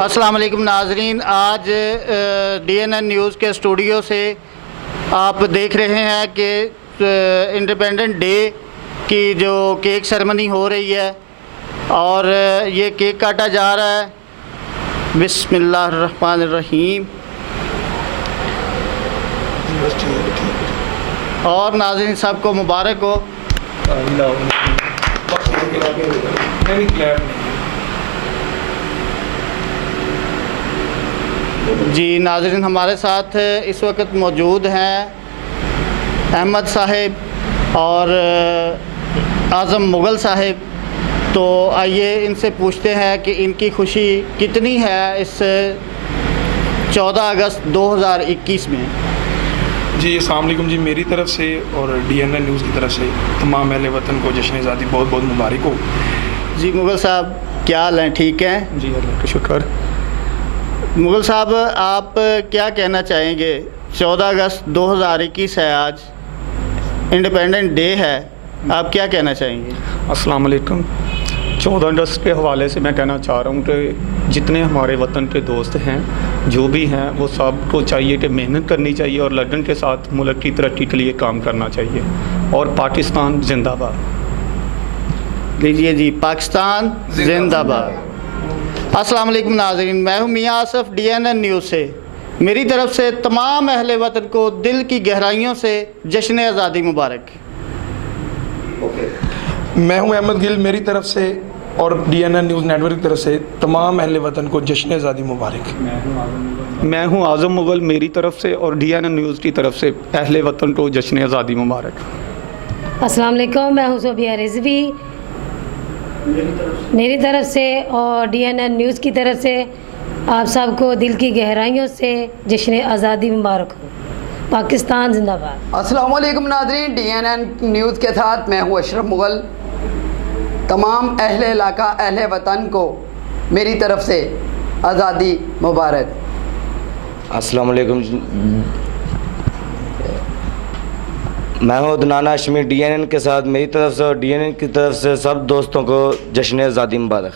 अस्सलाम वालेकुम नाजरीन, आज DNN न्यूज़ के स्टूडियो से आप देख रहे हैं कि इंडिपेंडेंट डे की जो केक सेरेमनी हो रही है और ये केक काटा जा रहा है। बिस्मिल्लाहिर्रहमानिर्रहीम। और नाज़रीन सबको मुबारक हो। जी नाज़रीन, हमारे साथ इस वक्त मौजूद हैं अहमद साहिब और आज़म मुग़ल साहिब। तो आइए इनसे पूछते हैं कि इनकी खुशी कितनी है इस 14 अगस्त 2021 में। जी अस्सलाम वालेकुम जी, मेरी तरफ से और DNN न्यूज़ की तरफ से तमाम अहले वतन को जश्न आज़ादी बहुत बहुत मुबारक हो। जी मुग़ल साहब, क्या हाल हैं? ठीक हैं जी, अल्लाह का शुक्र। मुग़ल साहब, आप क्या कहना चाहेंगे? 14 अगस्त 2021 है, आज इंडिपेंडेंट डे है, आप क्या कहना चाहेंगे? अस्सलाम वालेकुम। 14 अगस्त के हवाले से मैं कहना चाह रहा हूँ कि जितने हमारे वतन के दोस्त हैं, जो भी हैं, वो सबको चाहिए कि मेहनत करनी चाहिए और लगन के साथ मुल्क की तरक्की के लिए काम करना चाहिए। और पाकिस्तान जिंदाबाद। लीजिए जी, पाकिस्तान जिंदाबाद। अस्सलाम वालेकुम नाज़रीन, मैं हूँ मियाँ आसफ़ DNN न्यूज़ से। मेरी तरफ से तमाम अहले वतन को दिल की गहराइयों से जश्न आज़ादी मुबारक। मैं हूं अहमद गिल, मेरी तरफ से और DNN न्यूज़ नेटवर्क की तरफ से तमाम अहले वतन को जश्न आज़ादी मुबारक। मैं हूँ आज़म मुग़ल, मेरी तरफ से और DNN न्यूज़ की तरफ से अहले वतन को जश्न आज़ादी मुबारक। अस्सलाम वालेकुम, मैं हूँ सोबिया रिजवी, मेरी तरफ से और DNN न्यूज़ की तरफ से आप सबको दिल की गहराइयों से जश्न आज़ादी मुबारक हो। पाकिस्तान जिंदाबाद। अस्सलाम वालेकुम नाज़रीन, DNN न्यूज़ के साथ मैं हूँ अशरफ मुग़ल। तमाम अहले इलाका अहले वतन को मेरी तरफ से आज़ादी मुबारक। अस्सलाम वालेकुम, मैं हूँ अदनान हाशमी DNN के साथ। मेरी तरफ से और DNN की तरफ से सब दोस्तों को जश्न आज़ादी मुबारक।